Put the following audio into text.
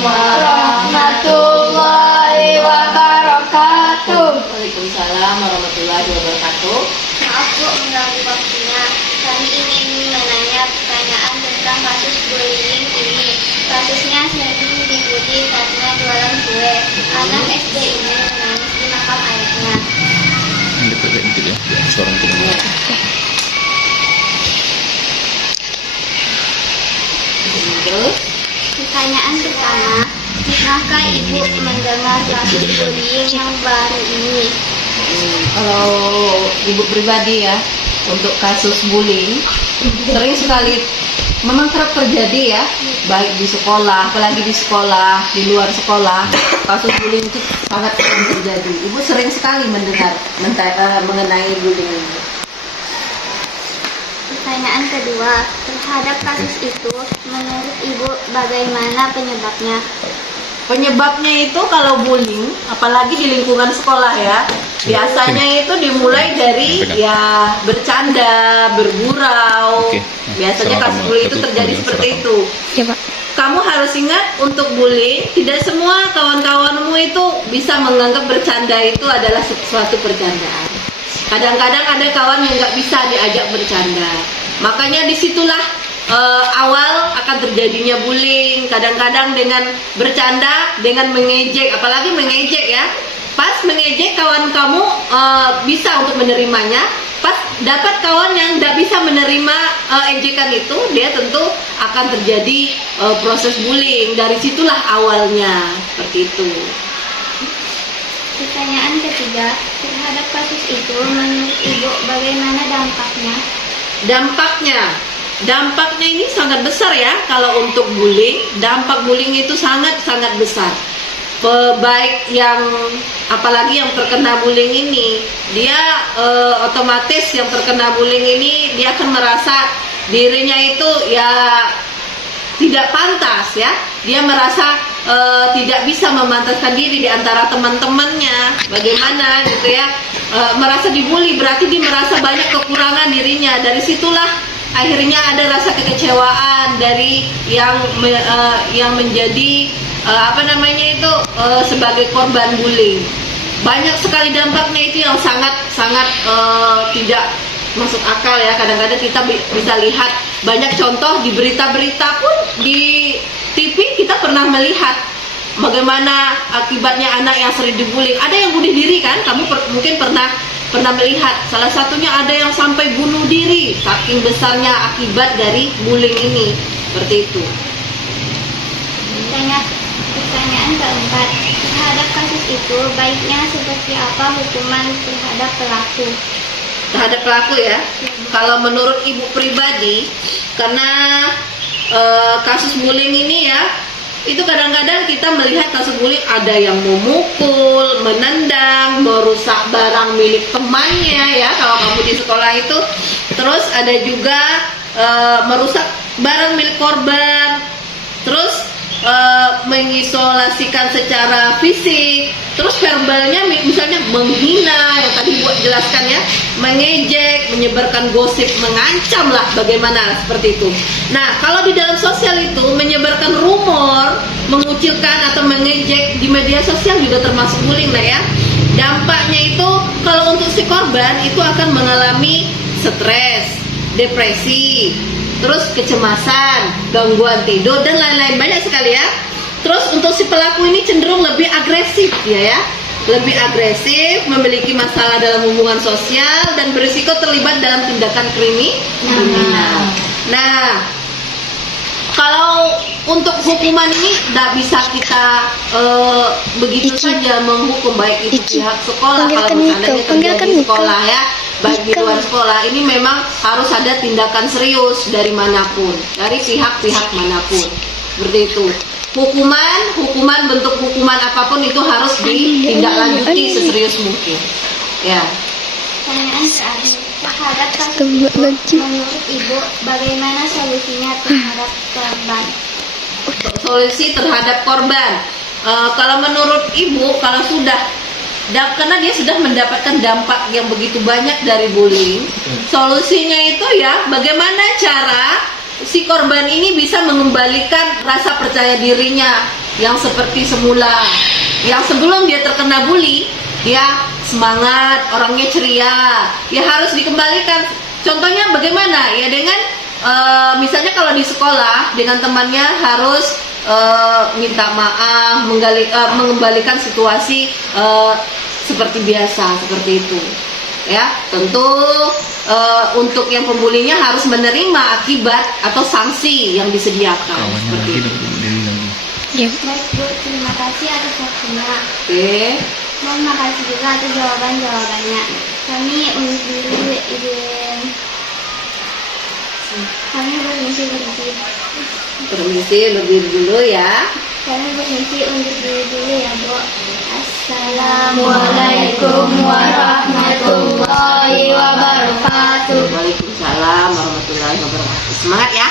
warahmatullahi wabarakatuh. Waalaikumsalam warahmatullahi wabarakatuh. Maaf Bu mengganggu waktunya. Kami ingin menanya pertanyaan tentang kasus bullying ini. Kasusnya sering diikuti karena jualan kue. Anak SD ini menangis di makam ayahnya. Dekat dikit ya, suara mungkin. Terus Pertanyaan pertama, pernahkah Ibu mendengar kasus bullying yang baru ini? kalau ibu pribadi ya, untuk kasus bullying sering sekali memang kerap terjadi ya, baik di sekolah, apalagi di sekolah, di luar sekolah, kasus bullying itu sangat sering terjadi. Ibu sering sekali mendengar mengenai bullying ini. Pertanyaan kedua, terhadap kasus itu, menurut Ibu bagaimana penyebabnya? Penyebabnya itu kalau bullying, apalagi di lingkungan sekolah ya, biasanya itu dimulai dari ya bercanda, bergurau. Oke. Biasanya Sama kasus kamu, bullying itu satu, terjadi kemudian seperti sama itu. Ya Pak. Kamu harus ingat untuk bullying, tidak semua kawan-kawanmu itu bisa menganggap bercanda itu adalah sesuatu percandaan. Kadang-kadang ada kawan yang nggak bisa diajak bercanda. Makanya disitulah awal akan terjadinya bullying. Kadang-kadang dengan bercanda, dengan mengejek, apalagi mengejek ya. Pas mengejek kawan kamu bisa untuk menerimanya. Pas dapat kawan yang tidak bisa menerima ejekan itu, dia tentu akan terjadi proses bullying. Dari situlah awalnya, seperti itu. Pertanyaan ketiga, terhadap kasus itu, menurut Ibu bagaimana dampaknya? Dampaknya ini sangat besar ya. Kalau untuk bullying, dampak bullying itu sangat besar. Baik yang apalagi yang terkena bullying ini, dia otomatis yang terkena bullying ini dia akan merasa dirinya itu ya tidak pantas ya. Dia merasa tidak bisa memantaskan diri di antara teman-temannya. Bagaimana gitu ya? Merasa dibully, berarti dia merasa banyak kekurangan dirinya. Dari situlah akhirnya ada rasa kekecewaan dari yang menjadi sebagai korban bullying. Banyak sekali dampaknya itu yang sangat tidak masuk akal ya. Kadang-kadang kita bisa lihat banyak contoh di berita-berita pun, di TV kita pernah melihat bagaimana akibatnya anak yang sering dibullying. Ada yang bunuh diri kan? Kamu mungkin pernah melihat. Salah satunya ada yang sampai bunuh diri saking besarnya akibat dari bullying ini. Seperti itu. Pertanyaan keempat, terhadap kasus itu baiknya seperti apa hukuman terhadap pelaku? Terhadap pelaku ya. Kalau menurut ibu pribadi, karena kasus bullying ini ya, itu kadang-kadang kita melihat kasus bullying ada yang memukul, menendang, merusak barang milik temannya ya, kalau kamu di sekolah itu. Terus ada juga merusak barang milik korban. Terus mengisolasikan secara fisik. Terus verbalnya misalnya menghina, yang tadi buat jelaskan ya, mengejek, menyebarkan gosip, mengancam lah, bagaimana seperti itu. Nah, kalau di dalam sosial itu menyebarkan rumor, mengucilkan atau mengejek di media sosial juga termasuk bullying lah ya. Dampaknya itu kalau untuk si korban itu akan mengalami stres, depresi, terus kecemasan, gangguan tidur dan lain-lain, banyak sekali ya. Terus untuk si pelaku ini cenderung lebih agresif ya, lebih agresif, memiliki masalah dalam hubungan sosial dan berisiko terlibat dalam tindakan kriminal. Nah, kalau untuk hukuman ini tidak bisa kita begitu saja menghukum, baik itu pihak sekolah, kalau misalnya terjadi di sekolah ya, baik di luar sekolah, ini memang harus ada tindakan serius dari manapun, dari pihak-pihak manapun, seperti itu. Hukuman bentuk hukuman apapun itu harus ditindaklanjuti seserius mungkin. Ya. Pertanyaan terakhir, terhadap kasus itu, menurut Ibu bagaimana solusinya terhadap korban? Solusi terhadap korban, kalau menurut Ibu, kalau sudah karena dia sudah mendapatkan dampak yang begitu banyak dari bullying, solusinya itu ya bagaimana cara si korban ini bisa mengembalikan rasa percaya dirinya yang seperti semula. Yang sebelum dia terkena bully, dia semangat, orangnya ceria, ya harus dikembalikan. Contohnya bagaimana? Ya dengan misalnya kalau di sekolah dengan temannya harus minta maaf, mengembalikan situasi seperti biasa, seperti itu. Ya, tentu untuk yang pembulinya harus menerima akibat atau sanksi yang disediakan. Kawannya Seperti lagi itu. dapat Dewi lagi. Baik Bu, terima kasih atas waktunya. Oke. Mohon makasih juga atas jawabannya. Kami undur dulu izin. Kami permisi berdiri. Permisi berdiri dulu ya. Kami permisi undur diri dulu ya Bu. Assalamualaikum warahmatullahi wabarakatuh. Waalaikumsalam warahmatullahi wabarakatuh. Semangat ya.